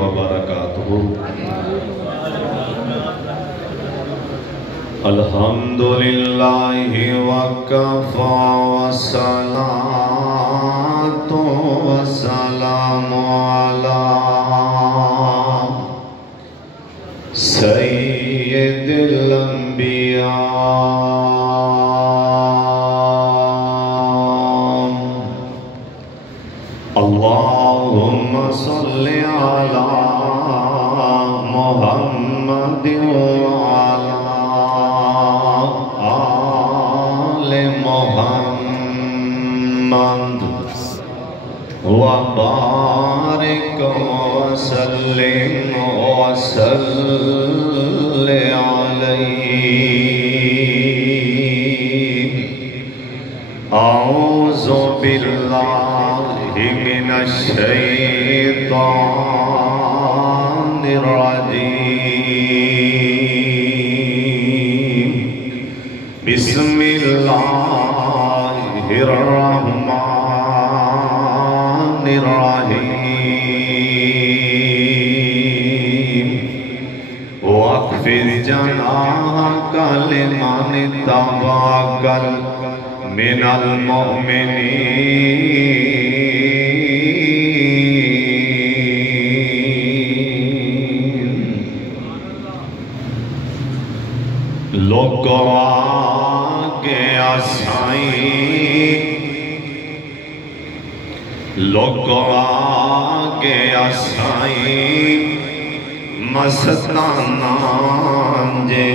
وبرکاتہ۔ الحمدللہ وکفی والصلاة والسلام علی سید الانبیاء اللہم صل علی محمد وعلی آل محمد وبارک وسلم وصل علیہ۔ اعوذ باللہ من الشیطان الرجیم۔ بسم اللہ الرحمن الرحیم۔ واخفض جناحك لمن اتبعك من المؤمنین۔ لوگوں آگے آسائیں، لوگوں آگے آسائیں مستانہ جے،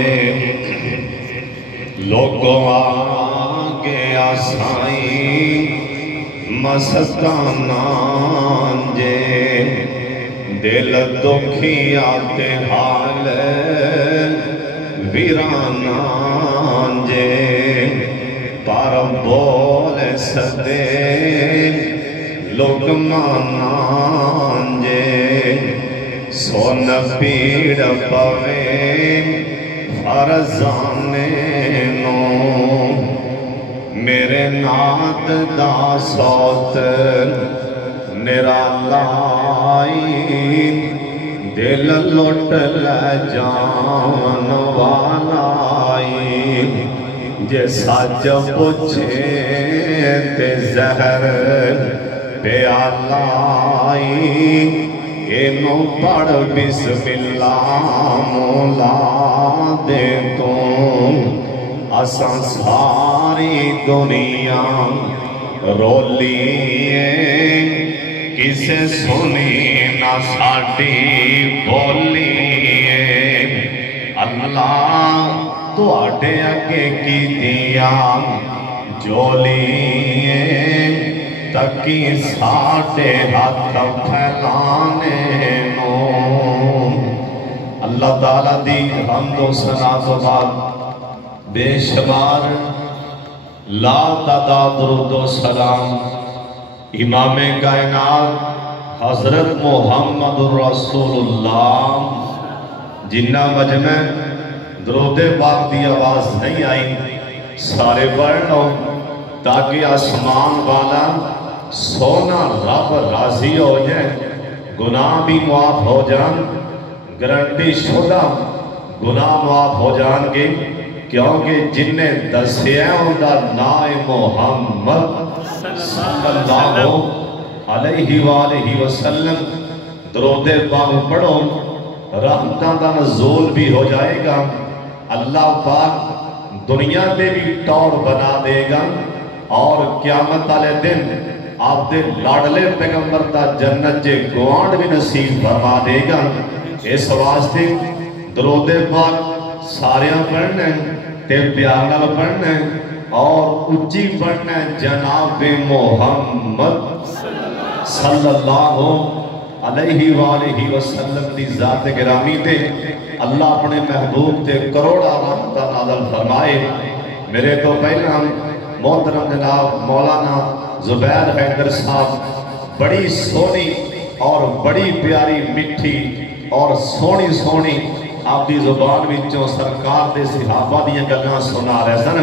لوگوں آگے آسائیں مستانہ جے، دل دکھی آتے حال ویرانہ جے، پر بول سدے لقمانہ جے، سون پیڑ پوے فرزانے نو، میرے نات دا سوت نرالائی، دل لوٹ لے جان والائی، جے سچ پوچھے تے زہر پیالائی، اینو پڑھ بسم اللہ مولا دے تو، اساں ساری دنیا رولیے، کسے سنی نہ ساڑی بولیے، اللہ تو آٹے اگے کی دیا جولیے، تکی ساٹے ہاتھ پھیلانے نو۔ اللہ تعالیٰ دی حمد و ثنا تو بعد بے شمار لا تعداد درود و سلام امام کائنات حضرت محمد رسول اللہ، جنہ مجمع درود پاک دی آواز نہیں آئی، سارے پڑھ لو تاکہ آسمان والا سونا رب راضی ہو جائے، گناہ بھی معاف ہو جان، گرنٹی شدہ گناہ معاف ہو جان گے، کیونکہ جن نے دسیا ہوندہ نائے محمد صلی اللہ علیہ وآلہ وسلم، درود پاک پڑھو، رحمتاں دا نزول بھی ہو جائے گا، اللہ پاک دنیا دے بھی ٹور بنا دے گا، اور قیامت والے دن آپ دے لاڈلے پیغمبر تا جنت جے گوانڈ بھی نصیب فرما دے گا۔ اس واسطے درود پاک ساریاں پڑھنے تے پیار نال پڑھنے اور اچھی پڑھنے جناب محمد صلی اللہ علیہ وآلہ وسلم دی ذات گرامی تے اللہ اپنے محبوب تے کروڑا رحمتہ نازل فرمائے۔ میرے تو پہلا محترم جناب مولانا زبیر حیدر صاحب بڑی سونی اور بڑی پیاری مٹھی اور سونی سونی آپ دی زبان وچوں سرکار دے صحابہ دیاں گلاں سنا رہے سن،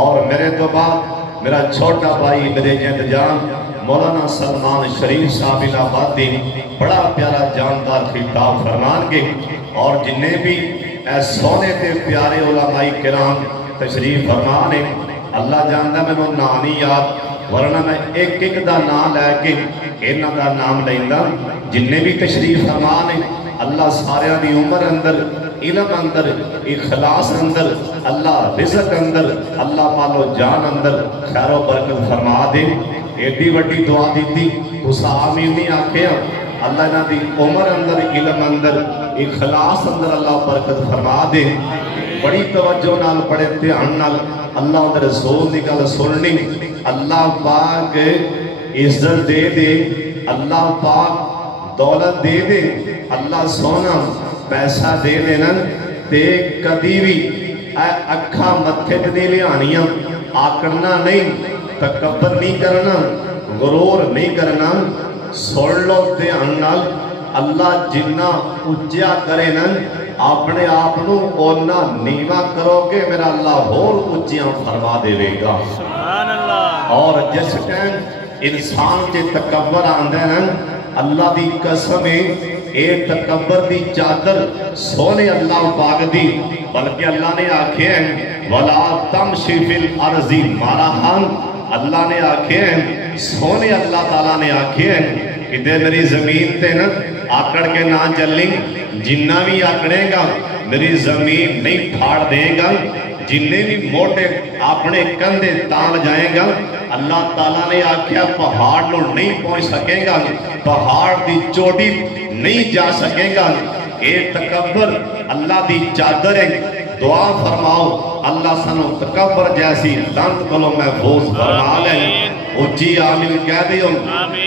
اور میرے تو بعد میرا چھوٹا بھائی میرے جند جان مولانا سلمان شریف صاحب الہآبادی بڑا پیارا جاندار خطاب فرمان گے اور جنہیں بھی اے سونے تے پیارے علماء کرام تشریف فرمانے اللہ جاندہ میں وہ نانی یاد ورنہ میں ایک ایک دا نام لے کے اینا دا نام لیندہ جنہیں بھی تشریف فرمانے اللہ سارے دی عمر اندر علم اندر اخلاص اندر اللہ رزق اندر اللہ مال و جان اندر خیر و برکت فرما دے ایڈی وڈی دعا دیتی اس آمین نہیں آکھے اللہ نہ دی عمر اندر علم اندر اخلاص اندر اللہ برکت فرما دے بڑی توجہ نال پڑے دھیان نال اللہ اندر رسول دی گل سننی اللہ پاک عزت دے دے اللہ پاک دولت دے دے اللہ سونا پیسہ دے دینا تے کدی بھی اکھا متھے تے لے آنیاں آکڑنا نہیں تکبر نہیں کرنا غرور نہیں کرنا سن لو دھیان نال اللہ جنہ اچیا کرے نا اپنے آپنوں اونا نیوا کرو گے میرا اللہ اور اچیاں فرما دے وے گا سبحان اللہ اور جس ٹائم انسان کے تکبر آندے نا اللہ دی قسمیں اے تکبر دی چادر سونے اللہ پاک دی بلکہ اللہ نے آکھے ہیں وَلَا تَمْشِ فِي الْأَرْضِ مَرَحًا اللہ نے آکھے ہیں سونے اللہ تعالیٰ نے آکھے ہیں کہ دے میری زمین تے نا آکڑ کے نہ چلیں جنہ بھی آکڑے گا میری زمین نہیں پھاڑ دے گا جنہیں بھی موٹے اپنے کندھے تال جائیں گا اللہ تعالیٰ نے آکھیا پہاڑ نو نہیں پہنچ سکے گا پہاڑ دی چوٹی نہیں جا سکے گا اے تکبر اللہ دی چادر ہے دعا فرماؤ اللہ سنو تکبر جیسی لانت کلو محفوظ فرما لیں اچھی آمین کہہ دیوں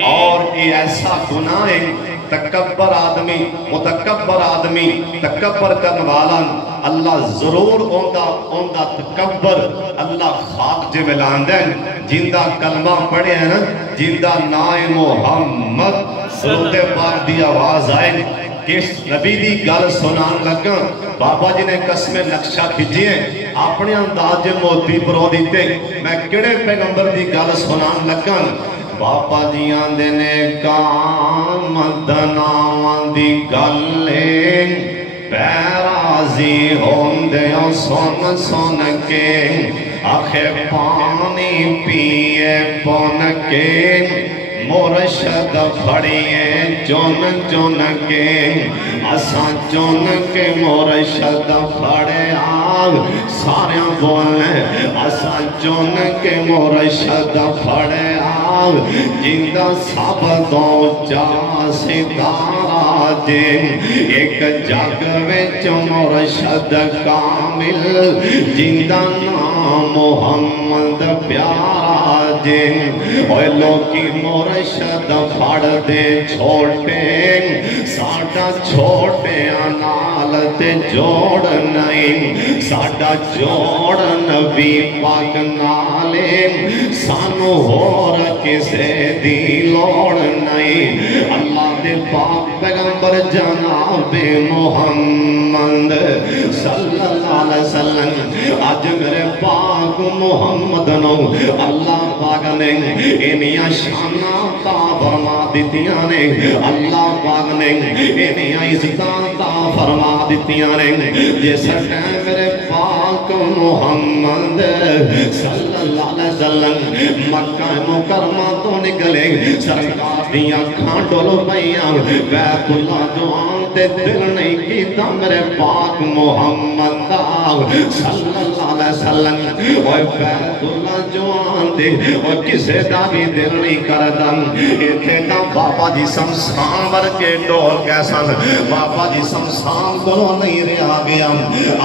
اور یہ ایسا گناہ ہے تکبر آدمی متکبر آدمی تکبر کرنے والا اللہ ضرور اوندا تکبر اللہ خاک جے ملان دیں جندہ کلمہ پڑھے ہیں نا جندہ نائم محمد سرود پاک دی آواز آئے کس نبی دی گل سنان لگا بابا جی نے قسم نقشہ کھجی ہیں اپنے انداز موتی پرو دیتے میں کڑے پیغمبر دی گل سنان لگا بابا جی آندے نے کام دناوان دی گلیں پیرازی ہوندے سن سن کے آخے پانی پیے پون کے مرشد پھڑیے چون چون کے اساں چون کے مرشد پھڑے آگ سارے بولیں اساں چون کے مرشد پھڑے آگ جندہ سب دو چا ستارہ دیں ایک جگ وچ مرشد کامل جندہ نام محمد پیارا دیں اوہ لوکی مرشد پھڑ دے چھوٹے ساڑھا چھوٹے انالت جوڑ نہیں ساڑھا جوڑ نبی پاک نالے سانو ہو کسے دی لوڑ نہیں اللہ دے پاک پیغمبر جناب محمد صلی اللہ علیہ وسلم آج میرے پاک محمد نو اللہ پاک نے انہیاں شانہ تا فرما دیتیاں نے اللہ پاک نے انہیاں عزتاں تا فرما دیتیاں نے جیسا ٹائم میرے پاک محمد صلی اللہ علیہ وسلم مکہ مکرمہ تو نکلے سرکار دیاں کھانٹولو بیاں بیت اللہ جو آنتے دل نہیں کیتا میرے پاک محمد صلی اللہ علیہ وسلم اوہ بیت اللہ جو آنتے اوہ کسے دا بھی دل نہیں کردن ایتھے تا بابا جی سمسان بر کے ڈول کیسا بابا جی سمسان کرو نہیں رہا گیا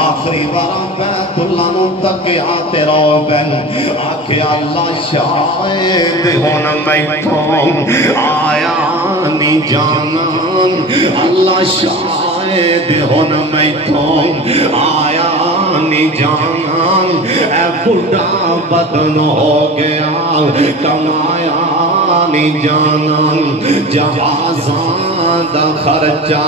آخری بارا بیت اللہ نو تک آتے رو بین آکھے اللہ شاید ہونا بیتوں آیا نی جانان اللہ شاید ہونا بیتوں آیا نی جانان اے بڑا بدن ہو گیا کمایا نی جانان جوازان دا خرچہ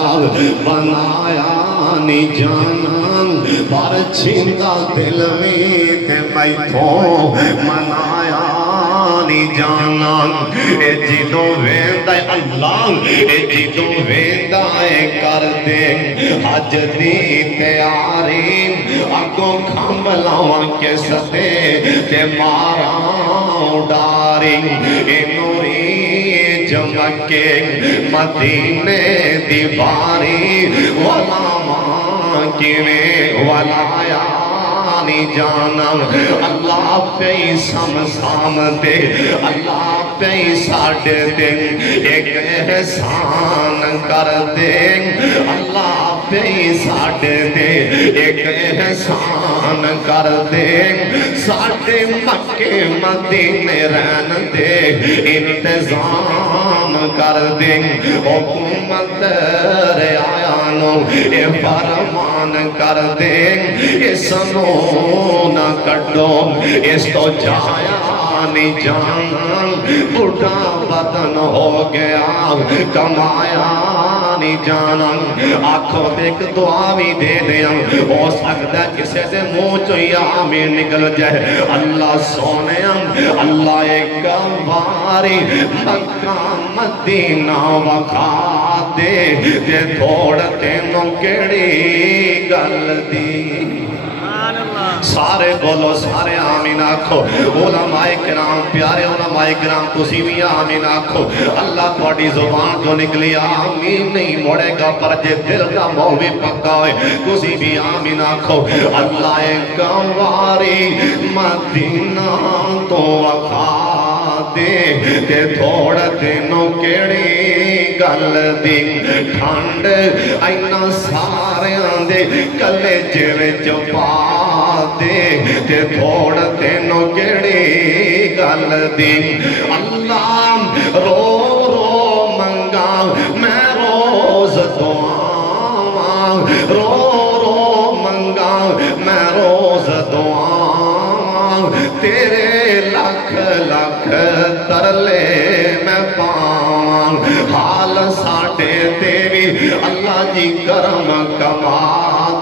بنایا نی جانان پر چھندا دل میں تے بیتھوں منایا نہیں جانا اے جدوں ویندا اللہ اے جدوں ویندا اے کر دے حج دی تیاری اگوں کھم لاواں کس تے تے ماراں ڈاری اے نوری جمکے مدینے دی باری والا ماں کیویں ولایا نہیں جانا اللہ پہ ہی سام دے اللہ پہ ہی ساڑھے دے ایک احسان کر دے اللہ پہ ہی ساڑھے دے ایک احسان کر دے ساڑھے مکے مدینے رہن دے انتظام کر دے حکومت رعایانو اے فرمان کر دے اس نو نہ کٹو اس تو جایا نہیں جان بڑھا بدن ہو گیا کمایا نہیں جانا آنکھوں دیکھ دعا بھی دے دیا ہو سکتا ہے کسے سے منہ چوئی آمین نکل جائے اللہ سونے اللہ ایک باری مکہ مدینہ وکھا دے تھوڑ تینوں کیڑی گل دی سارے بولو سارے آمین آکھو علماء کرام پیارے علماء کرام تسی بھی آمین آکھو اللہ تھوڑی زبان جو نکلی آمین نہیں موڑے گا پر جے دل کا موہ بھی پکا ہوئے تسی بھی آمین آکھو اللہ ایک واری مدینہ تو وکھا دے تے تھوڑ تینوں کیڑی گل دی ٹھنڈ اینا سارے آندے کلے جوے چپا دے تے تھوڑ تینوں کیڑی گل دی اللہ رو رو منگا میں روز دعا رو رو منگا میں روز دعا تیرے لکھ لکھ ترلے میں پاؤں حال ساڑھے تیری اللہ جی کرم کما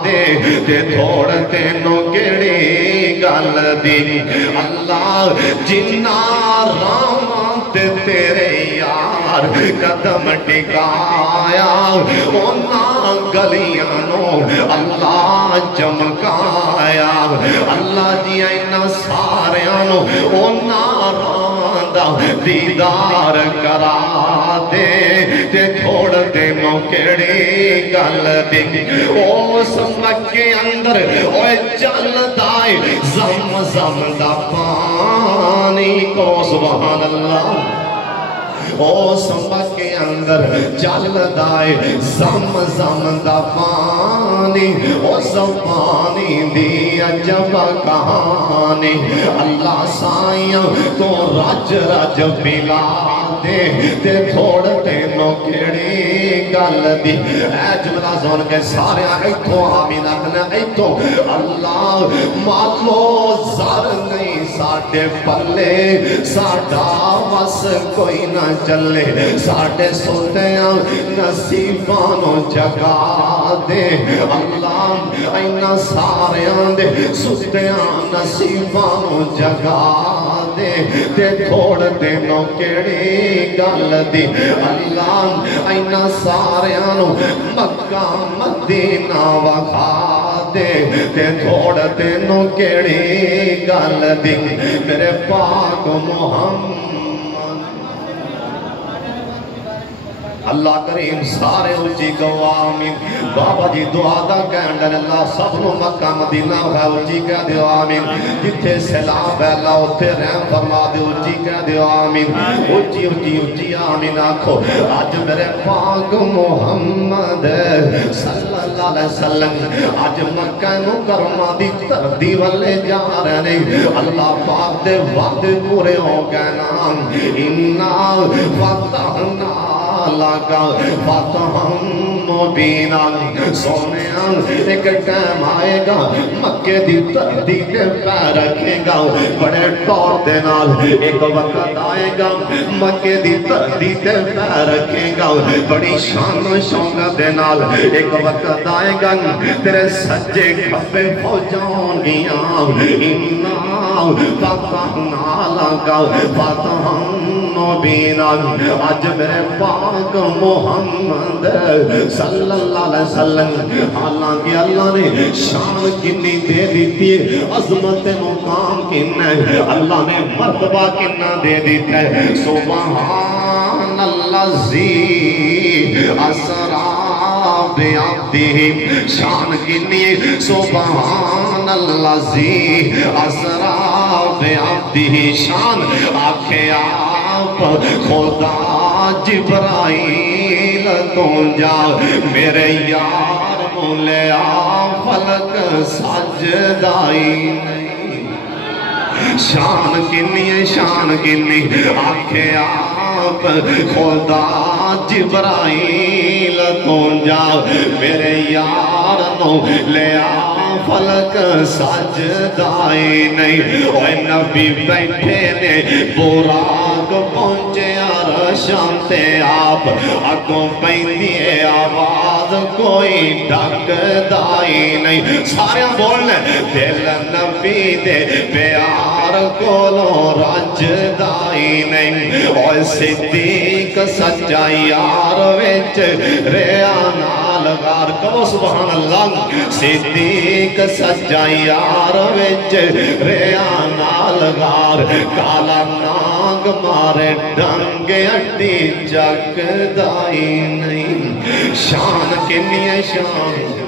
دے تے تھوڑ تینوں کیڑی گل دی اللہ جنہ رحمت تیرے یار قدم ٹکایا اونا گلیانوں اللہ چمکایا اللہ جی اینا ساریانوں اونا راندہ دیدار کرا دے تے تھوڑ تینوں کیڑی گل دی او سمکے اندر اوے چل دائے زم زم دا پانی کو سبحان اللہ او سمک کے اندر چل دائے زم زم دا پانی او سب پانی دی عجب کہانی اللہ سائیاں تو رج رج پلا دے تے تھوڑ تینوں کیڑی گل دی اے جملہ زون کے سارے ایتھوں آمین اکھنے ایتھوں اللہ ماتلو زر نہیں ساڑھے پلے ساڑھا وس کوئی نہ چلے ساڑھے سوتیاں نصیبانوں جگا دے اللہ اینا ساریاں دے سوتیاں نصیبانوں جگا دے تے تھوڑ تینوں کیڑی گل دی اللہ اینا ساریاں مکہ مدینہ وکھا دے تے تھوڑ تینوں کیڑی گل دی میرے پاک محمد اللہ کریم سارے اچھی گو آمین بابا جی دعا دا کہندن اللہ سب نو مکہ مدینہ ہے اچھی کہہ دیو آمین جتھے سیلاب ہے اللہ اتھے رحم فرما دیو اچھی کہہ دیو آمین اچھی اچھی اچھی آمین آکھو آج میرے پاک محمد صلی اللہ علیہ وسلم آج مکہ مکرمہ دی تردی والے جا رہے اللہ پاک دے وعد پورے ہو گئے نام انا فتحنا لگا فتحم مبین سونے ایک ٹائم آئے گا مکے دی دھرتی تے پیر رکھے گا بڑے طور دے نال ایک وقت آئے گا مکے دی دھرتی تے پیر رکھے گا بڑی شان و شوکت دے نال ایک وقت آئے گا تیرے سجے کھبے فوجان گیاں انا فتحنا لکا فتحا مبینا آج میرے پاک محمد صلی اللہ علیہ وسلم حالانکہ اللہ نے شان کنی دے دیتی ہے عظمت مقام کنہ ہے اللہ نے مرتبہ کنہ دے دیتا ہے سبحان اللہ زی اسرا بعبدہ شان کنی سبحان اللہ زی اسرا بعبدہ شان آکھے آپ خدا جبرائیل تو جا میرے یار مولے فلک سجدائی نہیں شان کنی آکھے آپ خدا جبرائیل تو جا میرے یار مولے فلک سجدائی نہیں اوہ نبی بیٹھے نے براق پہنچے عرشان تے آپ اگوں پیندی آواز کوئی ڈھک دائی نہیں سارے بولنے دل نبی دے پیار کولو رج دائی نہیں اوہ صدیق سچا یار وچ ریانا لگار کہو سبحان اللہ صدیق سچا یار وچ ریانا لگار کالا ناگ مارے ڈنگ اٹی چک دائی نہیں شان کنی ہے شان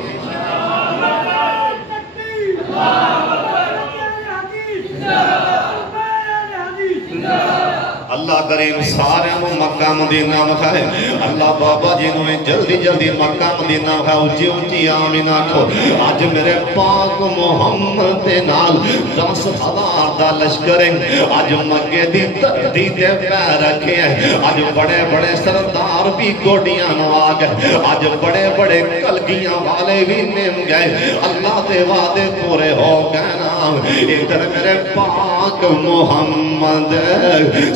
اللہ کریم سارے مکہ مدینہ مکھائے اللہ بابا جنہوں جلدی جلدی مکہ مدینہ مکھائے اچھی اچھی آمین آکھو آج میرے پاک محمد نال 10,000 دا لشکریں آج مکے دی دھرتی تے پیر رکھے ہیں آج بڑے بڑے سردار بھی گوڑیاں نوا گئے آج بڑے بڑے کلگیاں والے بھی نم گئے اللہ دے وعدے پورے ہو گئے نا ادھر میرے پاک محمد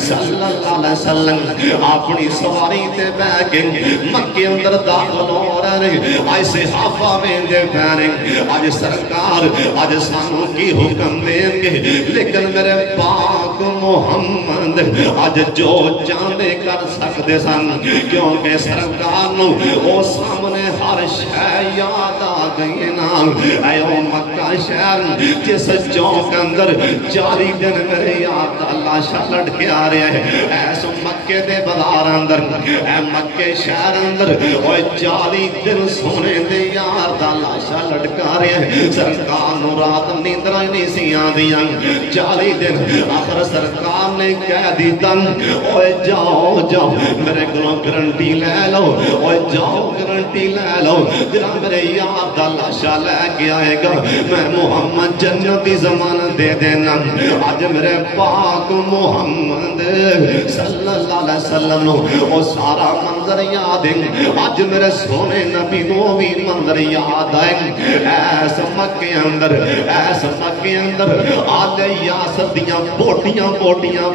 صلی اللہ علیہ وسلم اپنی سواری تے بیگیں مکے اندر داخل ہو رہے آج صحابہ میں دے پہنیں آج سرکار آج سانوں کی حکم دیں گے لیکن میرے پاک محمد آج جو چاندے کر سکتے سن کیونکہ سرکار نو او سامنے ہر شے یاد آ گئی نا اے او مکہ شہر جس چوک اندر 40 دن میرے یاد اللہ شاہ لڑ کے آ رہے ہیں ایسو مکے دے بازار اندر اے مکے شہر اندر اوہ 40 دن سونے دے یار دا لاشا لڑکا رہے ہیں سرکار نو رات نیندرہ نہیں سیاں دیاں 40 دن آخر سرکار نے کہہ دیتا اوہ جاؤ میرے گلوں گرنٹی لے لو اوہ جاؤ گرنٹی لے لو جنہاں میرے یار دا لاشا لے کے آئے گا میں محمد جنتی زمان دے دینا آج میرے پاک محمد صلی اللہ علیہ وسلم نو او سارا منظر یاد ہے آج میرے سونے نبی نو بھی منظر یاد ہے ایس مکے اندر آلِ یاسر دیاں بوٹیاں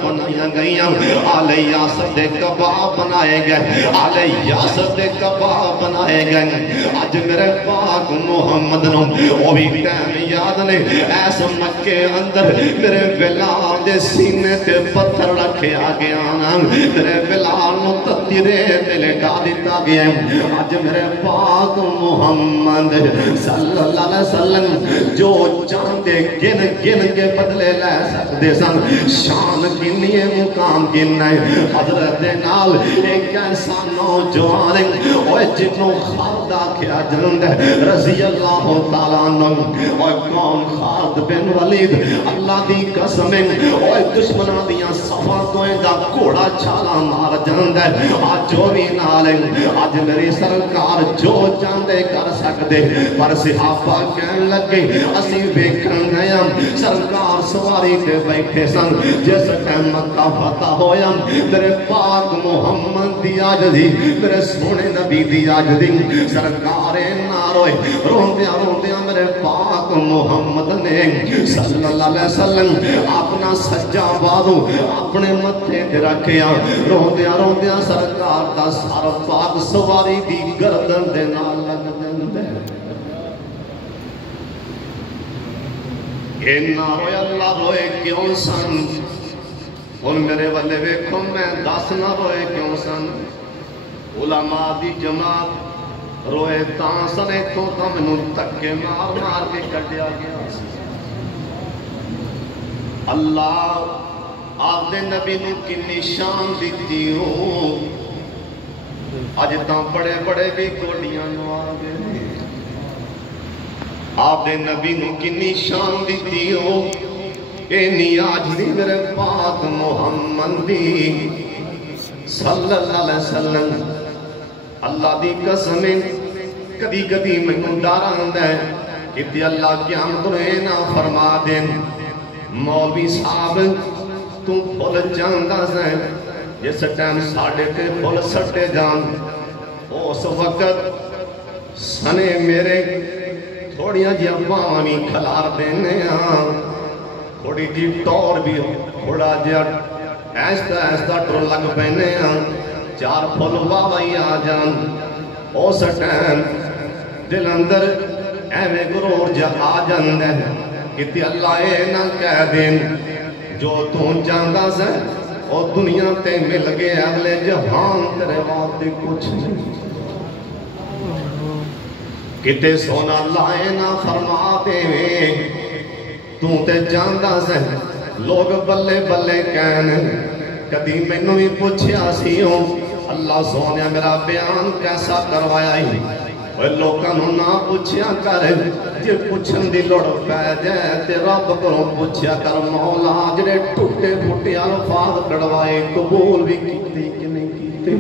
بنایا گئیاں آلِ یاسر دے کباب بنائے گئے آلِ یاسر دے کباب بنائے گئے آج میرے پاک محمد نو او بھی ٹائم یاد نے ایس مکے اندر میرے بلال دے سینے تے پتھر رکھے آگے آنا میرے بلال نو تتیرے ملے ڈا دیتا گیا آج میرے پاک محمد صلی اللہ علیہ وسلم جو چاندے گن کے بدلے لے سکتے سن شان کنی ہے مقام کنہ ہے حضرت نال ایک ایسا نوجوان اوہ جنوں خالدہ کیا جنند ہے رضی اللہ تعالیٰ عنہ اوہ کون خالد بن ولید اللہ دی قسمیں اوے دشمناں دیاں صفاں تویں دا گھوڑا چھالا مار جاندا ہے اج جو بھی نال اج میری سرکار جو چاہندے کر سکدے پر صحابہ کہن لگے اسی ویکھن گیا سرکار سواری تے بیٹھے سن جس ٹائم مکہ فتح ہویا میرے پاک محمد دی عاجزی میرے سونے نبی دی عاجزی سرکار نہ روئے روندیاں روندیاں میرے پاک محمد نے صلی اللہ علیہ وسلم اپنا سجا بازو اپنے متھے تے رکھیا روندیاں روندیاں سرکار دا سر پاک سواری دی گردن دے نال لگ جاندا اے نہ روئے اللہ روئے کیوں سن ہن میرے والے ویکھو میں دس نہ روئے کیوں سن علماء دی جماعت روئے تاں سنے تو مینوں دھکے مار مار کے کڈیا گیا اللہ آپ دے نبی نو کنی شان دیتی ہو اج تاں بڑے بڑے بھی گوڑیاں نو آ گئے آپ دے نبی نو کنی شان دیتی ہو اینی آج دی میرے پاک محمد دی صلی اللہ علیہ وسلم اللہ دی قسمیں کبھی کبھی مینوں ڈر آندا ہے کہ اللہ قیامت نوں نہ فرما دے مولوی صاحب تو بھول جاندا ہے جس ٹائم ساڈے تے بھول سٹے جان اس وقت سنے میرے تھوڑیاں جی پانی کھلار دینے تھوڑی جی ٹور بھی تھوڑا جہا ایسا ایسا ٹر لگ پینے چار پھول واہی آ جان اس ٹائم دل اندر ایویں غرور جا آ جاندا ہے کہ اللہ اے نہ کہہ دین جو تو چاہندا سے او دنیا تے مل گئے اگلے جہان تیرے واسطے کچھ نہیں کتے سونا لائے نہ فرما دے تو تے چاہندا سے لوگ بلے بلے کہنے کدی مینوں بھی پوچھیا سی اللہ سونے میرا بیان کیسا کروایا ہی وہ لوگاں نوں نہ پوچھیا کر جے پوچھن دی لوڑ پے جائے تے رب کولوں پوچھیا کر مولا جڑے ٹوٹے پھوٹے الفاظ کڑوائے قبول بھی کیتے کہ نہیں کیتے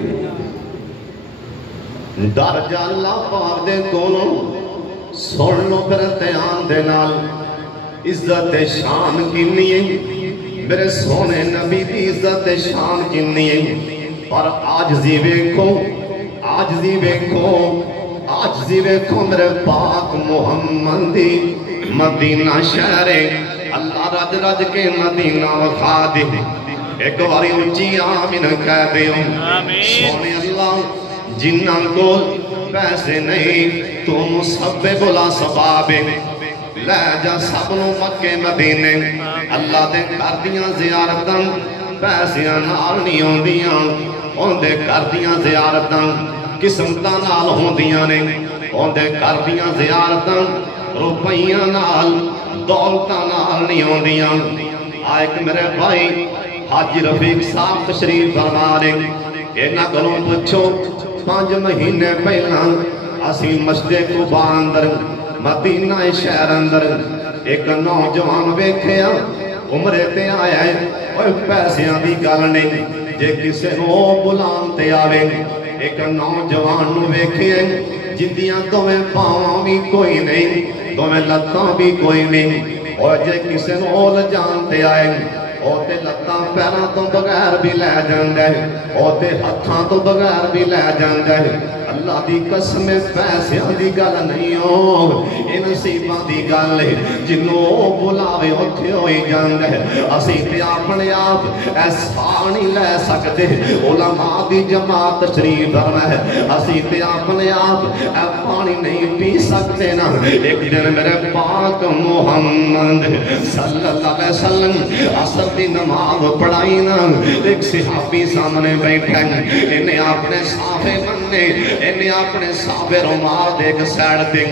ڈر جا اللہ پاک دے کولوں سن لو پھر دھیان دے نال عزت شان کنی ہے میرے سونے نبی دی عزت شان کنی ہے اور عاجزی ویکھو عاجزی ویکھو عاجزی ویکھو میرے پاک محمد دی مدینہ شہر اللہ رج رج کے مدینہ وکھا دے ایک باری اونچی آمین کہہ دے سونے اللہ جنہاں کو پیسے نہیں تو مسبب الاسباب لے جا سب نو مکے مدینے اللہ دے کر دیاں زیارتاں پیسیاں نال نہیں ہوندیاں اوندے کر دیاں زیارتاں قسمتاں نال ہوندیاں نے اوندے کر دیاں زیارتاں روپیاں نال دولتاں نال نہیں ہوندیاں ایک میرے بھائی حاجی رفیق صاحب تشریف فرما رہے انہاں کولوں پوچھو 5 مہینے پہلا اسی مسجد قباء اندر مدینہ شہر اندر ایک نوجوان ویکھیا عمرے تے آیا ہے اوے پیسیاں دی گل نہیں جے کسے نو بلان تے آوے ایک نوجوان نو ویکھیا جندیاں دوویں پاواں بھی کوئی نہیں دوویں لتاں بھی کوئی نہیں اور جے کسے نو لجان تے آئے او تے لتاں پیراں تو بغیر بھی لے جاندا ہے او تے ہتھاں تو بغیر بھی لے جاندا ہے اللہ دی قسم پیسیاں دی گل نہیں ہو اے نصیباں دی گل ہے جنوں بلاوے اوتھے ہوئی جاندا ہے اسی تے اپنے آپ ایسا نہیں لے سکتے علماء دی جماعت تشریف فرما ہے اسی تے اپنے آپ اے پانی نہیں پی سکتے نا ایک دن میرے پاک محمد صلی اللہ علیہ وسلم عصر دی نماز پڑھائی نا ایک صحابی سامنے بیٹھا انہیں اپنے صحابے بننے انہیں اپنے صحابے رومال دے ایک سیڑ دیں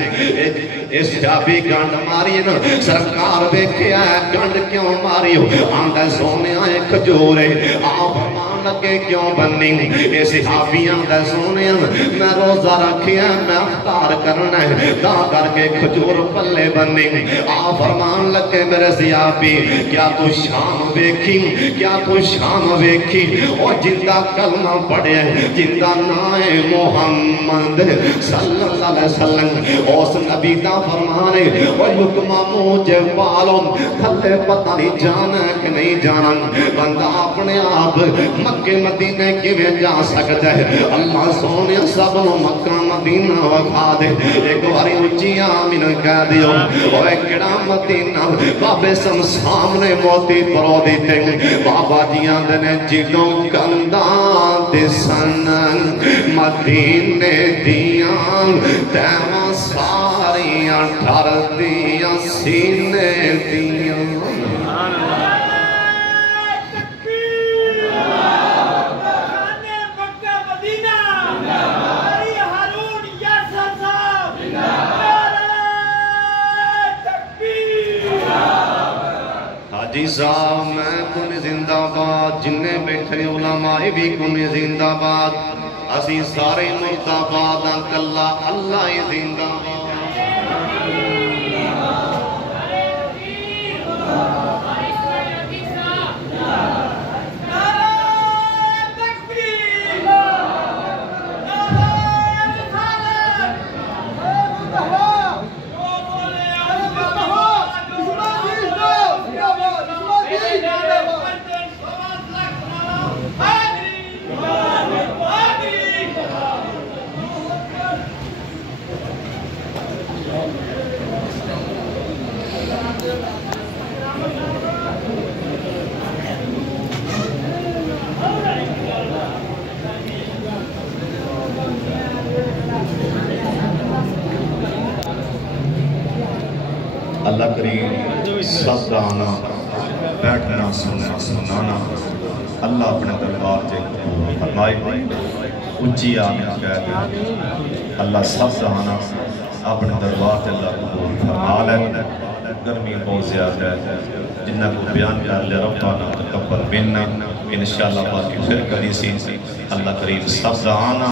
اس صحابی گنڈ ماری نا سرکار بیکھے آئے گنڈ کیوں ماری ہو آندہ سونے آئے کھجورے آپ مان لگے کیوں بننی اے صحابیاں دے سونے میں روزہ رکھیا میں افطار کرنا ہے تا کر کے کھجور پلے بننی آپ فرمان لگے میرے صحابی کیا تو شام ویکھی کیا تو شام ویکھی اور جندہ کلمہ پڑھے جندہ نائے محمد صلی اللہ علیہ وسلم اس نبی دا فرمانے اور لکمہ موجے والوں تھلے پتہ نہیں جانا کہ نہیں جانا بندہ اپنے آپ مکہ مدینہ کی میں جا سکتا ہے اللہ سونے سب نو مکہ مدینہ وکھا دے ایک باری اچھی آمین کہہ دیو اور ایک کڑا مدینہ بابے سم سامنے موتی پرو دیتے بابا جیاں دنے جدوں کندان دے سنن مدینے دیاں تیمہ ساریاں ٹھر دیاں سینے دیاں حاجی صاحب میں کن زندہ باد جنہیں بیٹھے علماء بھی کن زندہ باد اسی سارے مرتباد کلا اللہ زندہ باد اللہ کریم سب کا آنا بیٹھنا سننا سنانا اللہ اپنے دربار سے فرمائے اچھی آمین کہہ دے اللہ سب کا آنا اپنے دربار سے اللہ قبول فرما لے گرمی بہت زیادہ ہے جنہ کو بیان کر لے ربنا تقبل منا انشاءاللہ باقی پھر کری سی اللہ کریم سب کا آنا